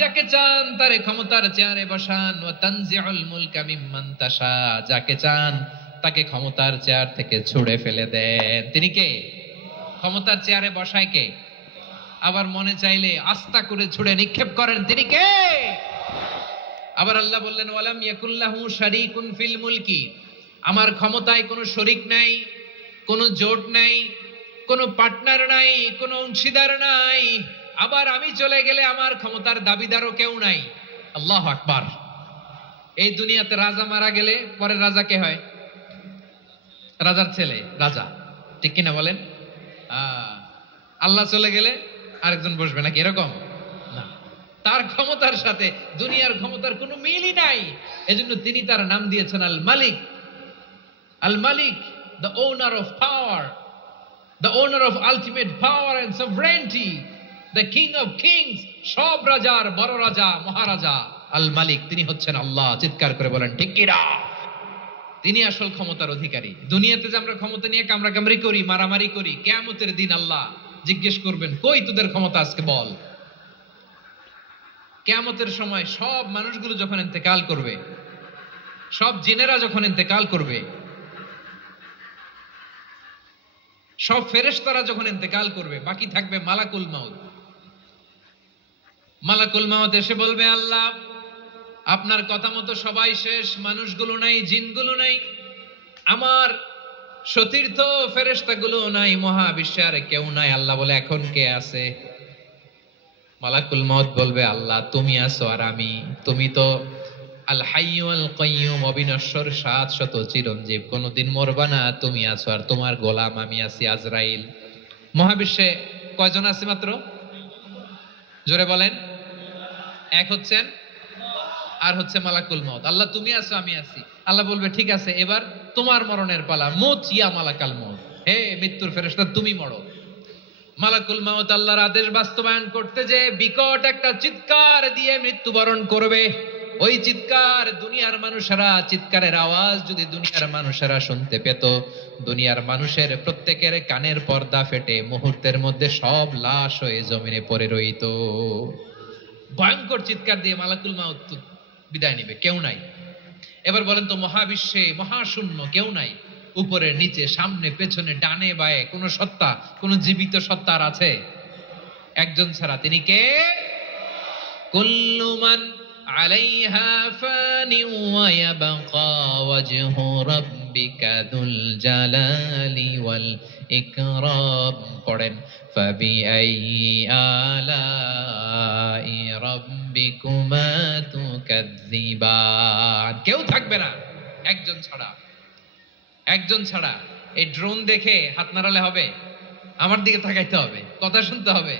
যাকে চান তারে ক্ষমতার চেয়ারে বসান, ওয়া তানজিউল মুলকা মিম্মান তাশা, যাকে চান তাকে ক্ষমতার চেয়ার থেকে ছুঁড়ে ফেলে দেন। তিনি কে? ক্ষমতার চেয়ারে বসায় কে? আবার মনে চাইলে আস্থা করে ছুঁড়ে নিক্ষেপ করেন, তিনি কে? আবার আল্লাহ বললেন, ওয়ালাম ইয়াকুল্লাহু শারীকুন ফিল মুলকি, আমার ক্ষমতায় কোনো শরীক নাই, কোনো জোট নাই, কোনো পার্টনার নাই, কোনো অংশীদার নাই। আবার আমি চলে গেলে আমার ক্ষমতার দাবিদারও কেউ নাই। আল্লাহু আকবার। এই দুনিয়াতে রাজা মারা গেলে পরে রাজা কে হয়? রাজার ছেলে রাজা, ঠিক কিনা বলেন? আল্লাহ চলে গেলে আরেকজন বসবে নাকি এরকম না। তার ক্ষমতার সাথে দুনিয়ার ক্ষমতার কোনো মিলই নাই। এজন্য তিনি তার নাম দিয়েছেন আল মালিক। আল মালিক, the owner of power, the owner of ultimate power and sovereignty, the king of kings, সব রাজার বড় রাজা, মহারাজা আল মালিক, তিনি হচ্ছেন আল্লাহ। চিৎকার করে বলেন ঠিক কিনা? তিনি আসল ক্ষমতার অধিকারী। দুনিয়াতে যে আমরা ক্ষমতা নিয়ে কামড়াকামড়ি করি, মারামারি করি, কিয়ামতের দিন আল্লাহ জিজ্ঞেস করবেন, কই তোদের ক্ষমতা আজকে বল। কিয়ামতের সময় সব মানুষগুলো যখন ইন্তেকাল করবে, সব জিনেরা যখন ইন্তেকাল করবে, সব ফেরেশতারা যখন ইন্তেকাল করবে, বাকি থাকবে মালাকুল মাউত। মালাকুল মাউত এসে বলবে, আল্লাহ আপনার কথা মতো সবাই শেষ, মানুষগুলো নাই, জিনগুলো নাই, আমার সতীর্থ ফেরেশতাগুলো নাই, মহাবিশ্বে আর কেউ নাই। আল্লাহ বলে, এখন কে আছে? মালাকুল মাউত বলবে, আল্লাহ তুমি আছো আর আমি। তুমি তো আল হাইয়্যু আল কাইয়্যুম, অবিনশ্বর, শাশ্বত, চিরঞ্জীব, কোনদিন মরবা না, তুমি আছো আর তোমার গোলাম আমি আছি আজরাইল। মহাবিশ্বে কয়জন আছে মাত্র? জোরে বলেন। এক হচ্ছেন আর হচ্ছে মালাকুল মাউত। আল্লাহ তুমি আছো আমি আছি। আল্লাহ বলবে, ঠিক আছে, এবার তোমার মরণের পালা, মুত ইয়া মালাকাল মাউত, হে মৃত্যুর ফেরেশতা তুমি মরো। মালাকুল মাউত আল্লাহর আদেশ বাস্তবায়ন করতে যে বিকট একটা চিৎকার দিয়ে মৃত্যুবরণ করবে। ওই চিৎকার দুনিয়ার মানুষেরা, চিৎকারের আওয়াজ যদি দুনিয়ার মানুষেরা শুনতে পেত, দুনিয়ার মানুষের প্রত্যেকের কানের পর্দা ফেটে মুহূর্তের মধ্যে সব লাশ হয়ে জমিনে পড়ে রইত। ভয়ঙ্কর চিৎকার দিয়ে মালাকুল মাউত বিদায় নিবে, কেউ নাই। এবার বলেন তো, মহাবিশ্বে মহাশূন্য, কেউ নাই, উপরে নিচে, সামনে পেছনে, ডানে বায়ে কোন সত্তা, কোন জীবিত সত্তা আর আছে? একজন ছাড়া, তিনি কে? কুল্লু মান আলাইহা ফানি ওয়া ইয়াবকা ওয়াজহু রাব্বিকা যুল জালালি ওয়াল ইকরাম। পড়েন, ফাবিআইয়ি আলাই রাব্বিকুমা তুকাযযিবান। কেউ থাকবে না একজন ছাড়া। একজন ছাড়া। এই ড্রোন দেখে হাত নাড়ালে হবে? আমার দিকে তাকাইতে হবে, কথা শুনতে হবে।